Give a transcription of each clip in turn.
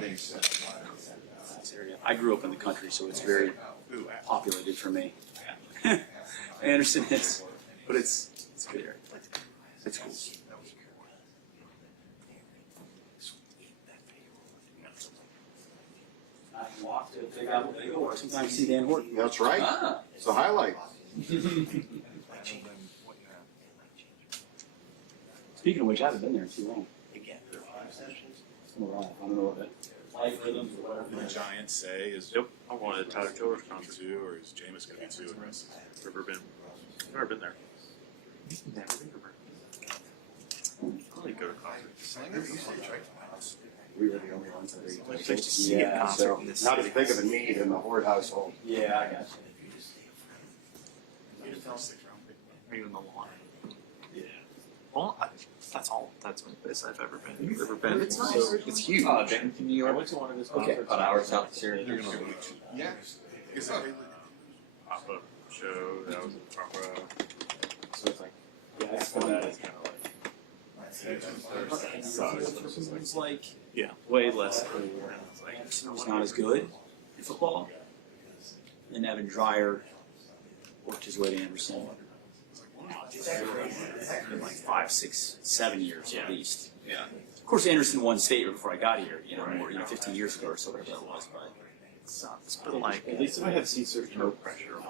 Nice area. I grew up in the country, so it's very populated for me. Anderson is, but it's a good area. It's cool. I walked to Big Apple Bagel or sometimes see Dan Horton. That's right. Ah. It's a highlight. Speaking of which, I haven't been there in too long. It's more I don't know what life rhythms or whatever. The Giants say is Yep, I wanted Tyler Killer's concert. 2 or is Jameis going to be 2 and rest? Never been there. Never been. I go to concerts. We were the only ones that It's nice to see a concert So in this not as city. big of a need in the Horde household. Yeah, I got you. Even the lawn. Yeah. Well, that's all. That's the best I've ever been. Ever been. It's nice. So, it's huge. Binghamton, New York. I went to one of his Okay. concerts. About an hour south of Syria. Yeah. It's a Pop-up show. That was a proper. So it's like, yeah, it's So fun. that is kind of like. It's like Yeah, way less cool. And it's like, it's not as good in football. And Evan Dreyer worked his way to Anderson. In like 5, 6, 7 years at least. Yeah. Of course, Anderson won state before I got here. More 15 years ago or so, whatever that was. But It sucks. But like, At least if I have seats, there's no pressure.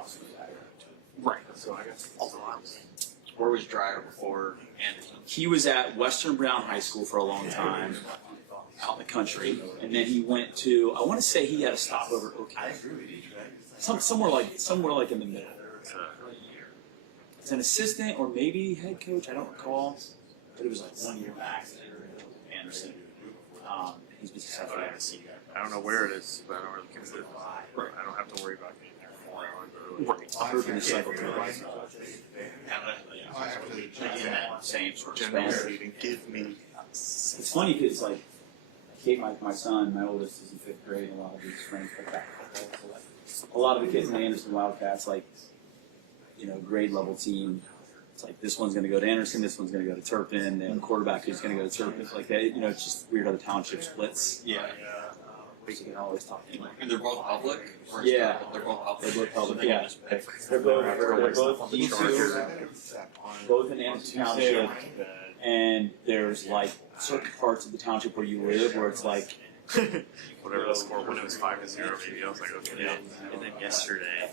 right. So I guess all the lines. Where was Dreyer before Anderson? he was at Western Brown High School for a long time, out in the country, and then he went to. I want to say he had a stopover. Okay, somewhere like in the middle. As an assistant or maybe head coach, I don't recall, but it was like 1 year back. Anderson. He's been successful. I don't know where it is, but I don't really care. Right. I don't have to worry about getting there 4 hours. I've heard him cycle to same sort of span. Give me. It's funny because like Kate, my son, my oldest is in 5th grade, and a lot of his friends play basketball. So a lot of the kids in the Anderson Wildcats, like grade level team. It's like this one's going to go to Anderson, this one's going to go to Turpin, and the quarterback is going to go to Turpin. Like that, it's just weird how the township splits. Yeah. We can always talk anyway. And they're both public? Or Yeah. They're both public. They're both public. So they Yeah. can just pick. They're both both in Anderson Township, and there's like certain parts of the township where you live where it's like Whatever the score, when it was 5-0, maybe I was like, okay. Yeah. And then yesterday,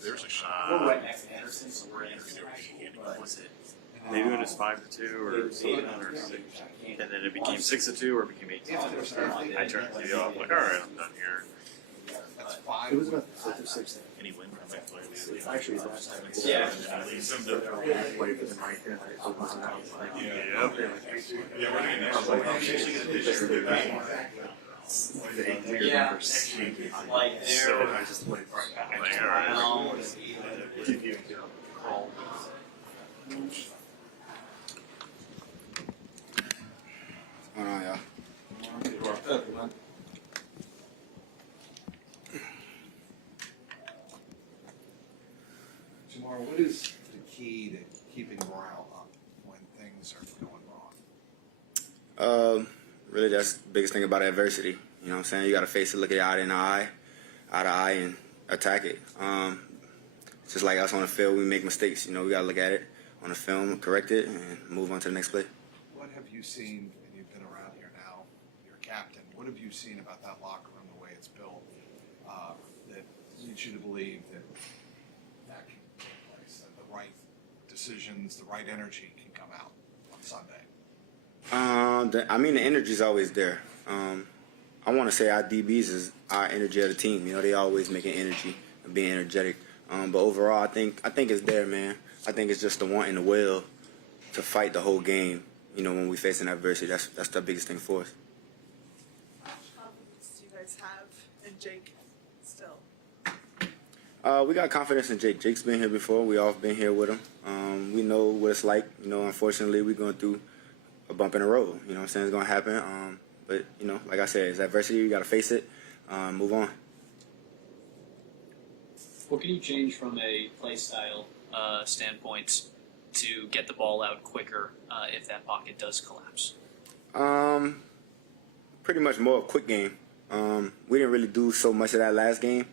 there's a we're shot. right next to Anderson, so we're in. what was it? Maybe when it was 5-2 or 7 or 6, and then it became 6-2 or it became 8-2. I turned the TV off, like, all right, I'm done here. It was about 5th or 6th. Any win from that play? Actually, last time. Yeah. Play for the night here. Yeah. Like So they're I just played right back. Like, all right. What's going on, y'all? Jamar, what is the key to keeping morale up when things are going wrong? Really, that's the biggest thing about adversity. You know what I'm saying? You got to face it, look it eye to eye, and attack it. It's just like us on the field, we make mistakes. We got to look at it on the film, correct it, and move on to the next play. What have you seen, and you've been around here now, you're captain, what have you seen about that locker room, the way it's built, that leads you to believe that can take place, that the right decisions, the right energy can come out on Sunday? The energy's always there. I want to say our DBs is our energy of the team. They always making energy and being energetic. But overall, I think it's there, man. I think it's just the want and the will to fight the whole game. When we facing adversity, that's the biggest thing for us. How much confidence do you guys have in Jake still? We got confidence in Jake. Jake's been here before. We all been here with him. We know what it's like. Unfortunately, we're going through a bump in the road. What I'm saying? It's going to happen. But, like I said, it's adversity. You got to face it, move on. What can you change from a play style standpoint to get the ball out quicker if that pocket does collapse? Pretty pretty much more a quick game. We didn't really do so much of that last game,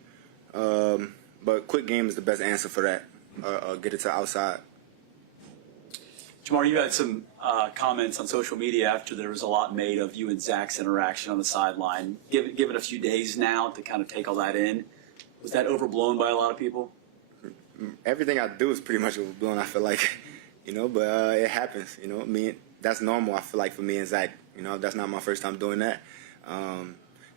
but quick game is the best answer for that. Get it to outside. Jamar, you had some comments on social media after there was a lot made of you and Zach's interaction on the sideline. Give it a few days now to kind of take all that in. Was that overblown by a lot of people? Everything I do is pretty much overblown, I feel like, but it happens, that's normal, I feel like, for me and Zach. That's not my first time doing that.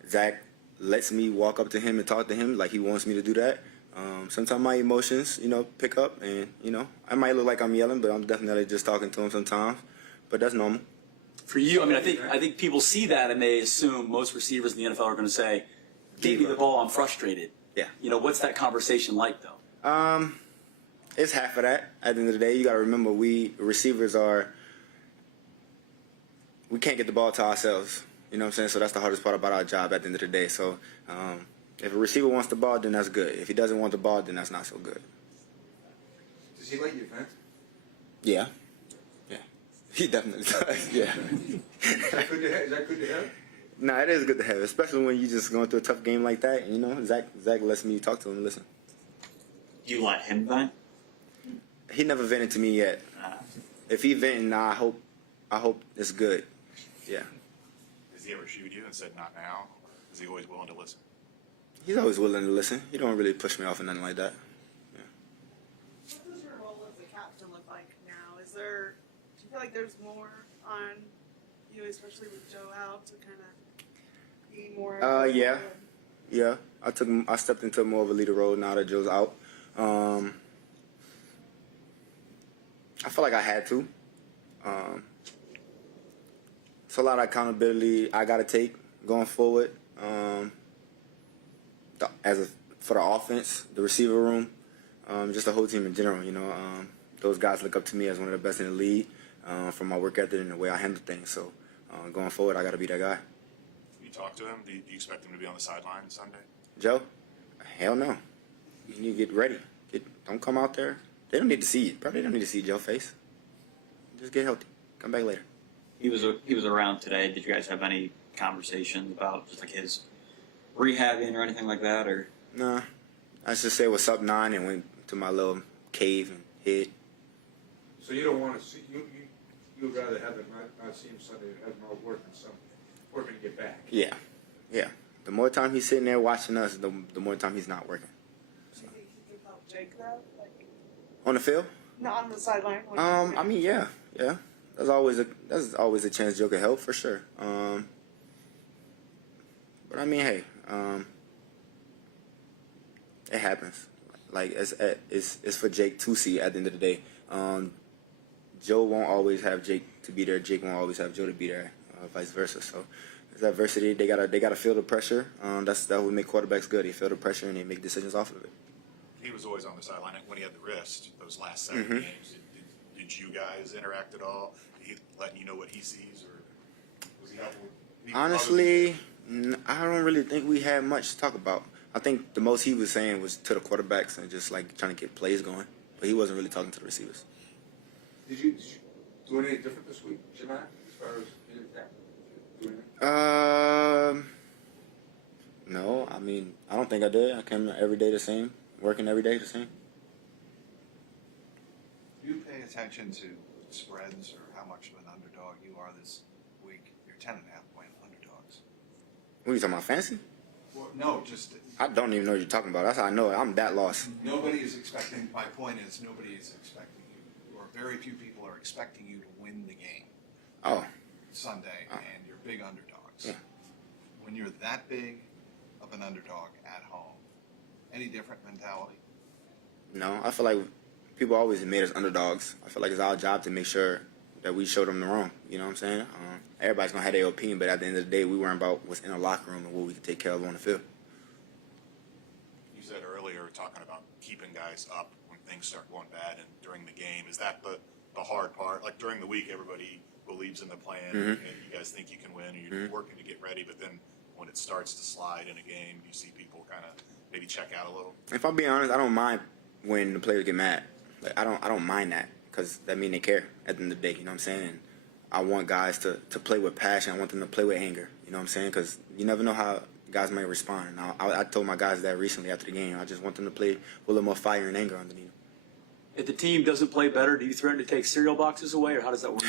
Zach lets me walk up to him and talk to him like he wants me to do that. Sometimes my emotions, pick up, and, I might look like I'm yelling, but I'm definitely just talking to him sometimes. But that's normal. For you, I think people see that and they assume most receivers in the NFL are going to say, "Give me the ball, I'm frustrated." Yeah. What's that conversation like, though? It's half of that. At the end of the day, you got to remember receivers we can't get the ball to ourselves. You know what I'm saying? So that's the hardest part about our job at the end of the day. So if a receiver wants the ball, then that's good. If he doesn't want the ball, then that's not so good. Does he let you vent? Yeah. Yeah. He definitely does. Yeah. Is that good to have? Nah, it is good to have, especially when you're just going through a tough game like that. Zach lets me talk to him and listen. You let him vent? He never vented to me yet. If he venting, I hope it's good. Yeah. Has he ever shooed you and said not now? Is he always willing to listen? He's always willing to listen. He don't really push me off or nothing like that. What does your role as a captain look like now? Do you feel like there's more on you, especially with Joe out, to kind of be more? Yeah. Yeah. I stepped into more of a leader role now that Joe's out. I feel like I had to. It's a lot of accountability I got to take going forward. For the offense, the receiver room, just the whole team in general. Those guys look up to me as one of the best in the league for my work ethic and the way I handle things. So going forward, I got to be that guy. You talk to him? Do you expect him to be on the sideline Sunday? Joe? Hell no. You need to get ready. Don't come out there. They don't need to see you. Probably don't need to see Joe's face. Just get healthy. Come back later. He was around today. Did you guys have any conversations about just like his rehabbing or anything like that, or? Nah. I just say what's up 9 and went to my little cave and hid. So you don't want to see you would rather have him not see him Sunday and have him out working to get back. Yeah. Yeah. The more time he's sitting there watching us, the more time he's not working. Do you think he can help Jake though? Like, On the field? not on the sideline. Yeah. There's always a chance Joe can help for sure. But hey, it happens. Like it's for Jake to see at the end of the day. Joe won't always have Jake to be there. Jake won't always have Joe to be there. Vice versa. So it's adversity. They gotta feel the pressure. That would make quarterbacks good. They feel the pressure and they make decisions off of it. He was always on the sideline when he had the wrist. Those last 7 games, did you guys interact at all? He letting you know what he sees, or was he helpful? Honestly, I don't really think we had much to talk about. I think the most he was saying was to the quarterbacks and just like trying to get plays going, but he wasn't really talking to the receivers. Did you do anything different this week, Shemai, as far as doing it? No, I don't think I did. I came every day the same, working every day the same. Do you pay attention to spreads or how much of an underdog you are this week? You're 10.5-point underdogs. What are you talking about, fantasy? Well, no, just I don't even know what you're talking about. That's how I know it. I'm that lost. nobody is expecting. My point is, nobody is expecting you, or very few people are expecting you to win the game Oh, Sunday, and you're big underdogs. Yeah. When you're that big of an underdog at home, any different mentality? no. I feel like people always made us underdogs. I feel like it's our job to make sure that we show them the wrong. You know what I'm saying? Everybody's going to have their opinion, but at the end of the day, we worry about what's in the locker room and what we can take care of on the field. You said earlier talking about keeping guys up when things start going bad and during the game. Is that the hard part? Like during the week, everybody believes in the plan and you guys think you can win and you're working to get ready, but then when it starts to slide in a game, you see people kind of maybe check out a little. If I'm being honest, I don't mind when the players get mad. Like, I don't mind that because that means they care at the end of the day. You know what I'm saying? And I want guys to play with passion. I want them to play with anger. You know what I'm saying? Because you never know how guys might respond. And I told my guys that recently after the game. I just want them to play with a little more fire and anger underneath. If the team doesn't play better, do you threaten to take cereal boxes away, or how does that work?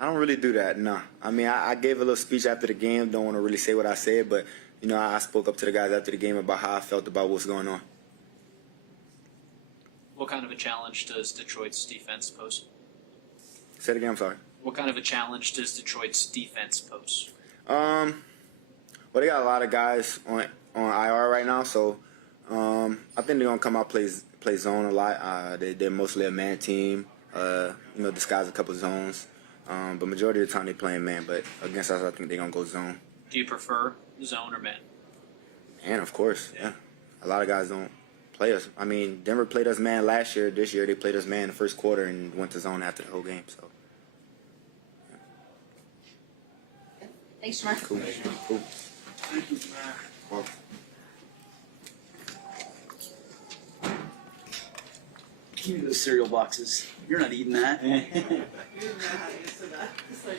I don't really do that, no. I mean, I gave a little speech after the game. Don't want to really say what I said, but, you know, I spoke up to the guys after the game about how I felt about what's going on. What kind of a challenge does Detroit's defense pose? Say it again, I'm sorry. What kind of a challenge does Detroit's defense pose? Well, they got a lot of guys on IR right now, so I think they're going to come out play zone a lot. They're mostly a man team, you know, disguise a couple zones. But majority of the time they playing man, but against us, I think they're going to go zone. Do you prefer zone or man? And, of course, yeah. A lot of guys don't play us. I mean, Denver played us man last year. This year they played us man in the first quarter and went to zone after the whole game. So, Thanks, Mark. cool. Cool. Well, Give me those cereal boxes. You're not eating that. You didn't know how to answer that. It's like,